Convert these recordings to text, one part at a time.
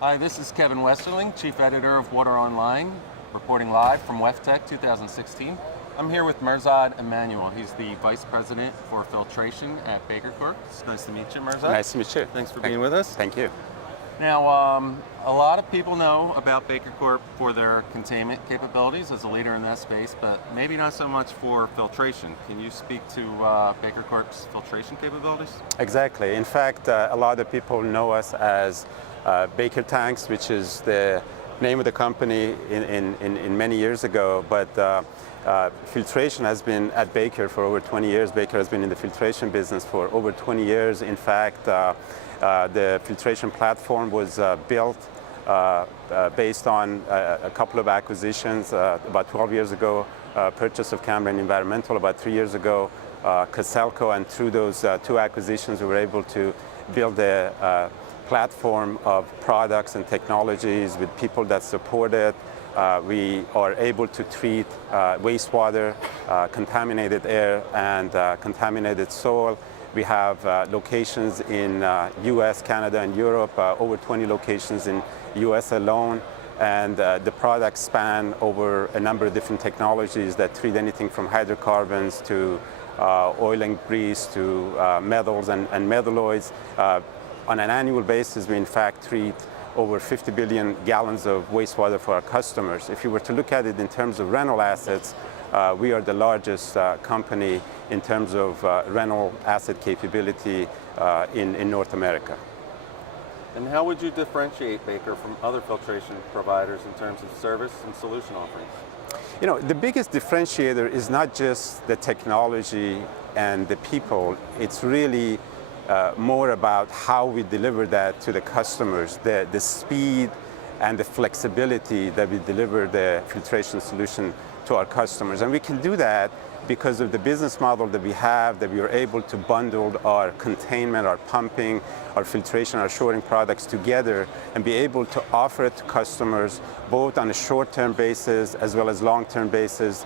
Hi, this is Kevin Westerling, Chief Editor of Water Online, reporting live from WEFTEC 2016. I'm here with Mehrzad Emanuel. He's the Vice President for Filtration at BakerCorp. It's nice to meet you, Mehrzad. Nice to meet you. Thanks for being with us. Thank you. Now, a lot of people know about BakerCorp for their containment capabilities as a leader in that space, but maybe not so much for filtration. Can you speak to BakerCorp's filtration capabilities? Exactly. In fact, a lot of people know us as Baker Tanks, which is the name of the company in many years ago, but filtration has been at Baker for over 20 years. Baker has been in the filtration business for over 20 years. In fact, the filtration platform was built based on a couple of acquisitions. About 12 years ago, purchase of Cameron Environmental, about 3 years ago, Caselco, and through those two acquisitions, we were able to build a platform of products and technologies with people that support it. We are able to treat wastewater, contaminated air, and contaminated soil. We have locations in US, Canada, and Europe, over 20 locations in US alone. And the products span over a number of different technologies that treat anything from hydrocarbons to oil and grease to metals and metalloids. On an annual basis, we in fact treat over 50 billion gallons of wastewater for our customers. If you were to look at it in terms of rental assets, we are the largest company in terms of rental asset capability in North America. And how would you differentiate Baker from other filtration providers in terms of service and solution offerings? You know, the biggest differentiator is not just the technology and the people. It's really more about how we deliver that to the customers, the speed and the flexibility that we deliver the filtration solution to our customers. And we can do that because of the business model that we have, that we are able to bundle our containment, our pumping, our filtration, our shoring products together and be able to offer it to customers both on a short-term basis as well as long-term basis,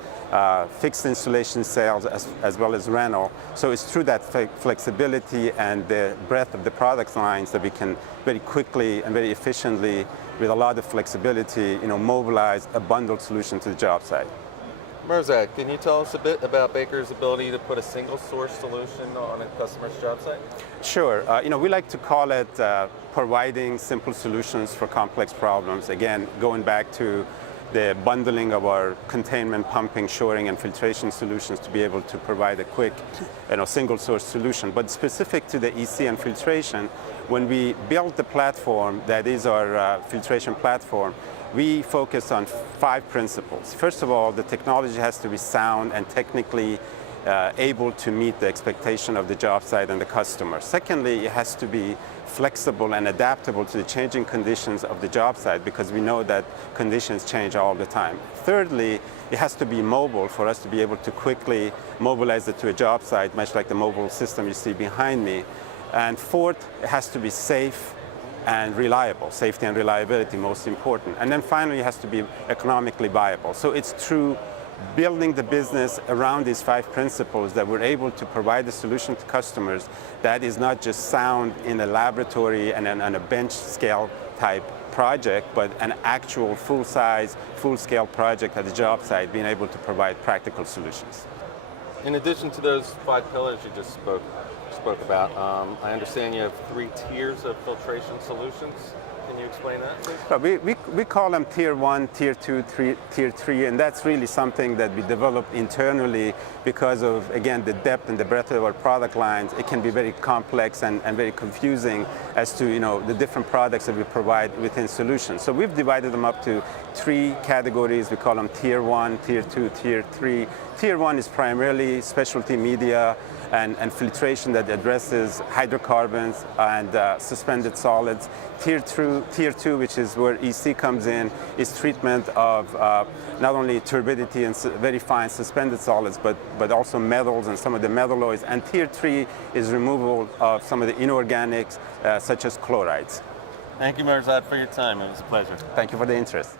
fixed installation sales as well as rental. So it's through that flexibility and the breadth of the product lines that we can very quickly and very efficiently, with a lot of flexibility, mobilize a bundled solution to the job site. Mehrzad, can you tell us a bit about Baker's ability to put a single source solution on a customer's job site? Sure. We like to call it providing simple solutions for complex problems. Again, going back to the bundling of our containment, pumping, shoring, and filtration solutions to be able to provide a quick, single source solution. But specific to the EC and filtration, when we built the platform that is our filtration platform, we focus on 5 principles. First of all, the technology has to be sound and technically able to meet the expectation of the job site and the customer. Secondly, it has to be flexible and adaptable to the changing conditions of the job site, because we know that conditions change all the time. Thirdly, it has to be mobile for us to be able to quickly mobilize it to a job site, much like the mobile system you see behind me. And fourth, it has to be safe and reliable. Safety and reliability, most important. And then finally, it has to be economically viable. So it's through building the business around these 5 principles that we're able to provide a solution to customers that is not just sound in a laboratory and on a bench scale type project, but an actual full-size, full-scale project at the job site, being able to provide practical solutions. In addition to those 5 pillars you just spoke about, I understand you have 3 tiers of filtration solutions. Can you explain that, please? We call them Tier 1, Tier 2, Tier 3, and that's really something that we developed internally because of, again, the depth and the breadth of our product lines. It can be very complex and very confusing as to the different products that we provide within solutions. So we've divided them up to 3 categories. We call them Tier 1, Tier 2, Tier 3. Tier 1 is primarily specialty media and filtration that addresses hydrocarbons and suspended solids. Tier 2, which is where EC comes in, is treatment of not only turbidity and very fine suspended solids, but also metals and some of the metalloids. And Tier 3 is removal of some of the inorganics, such as chlorides. Thank you, Mehrzad, for your time. It was a pleasure. Thank you for the interest.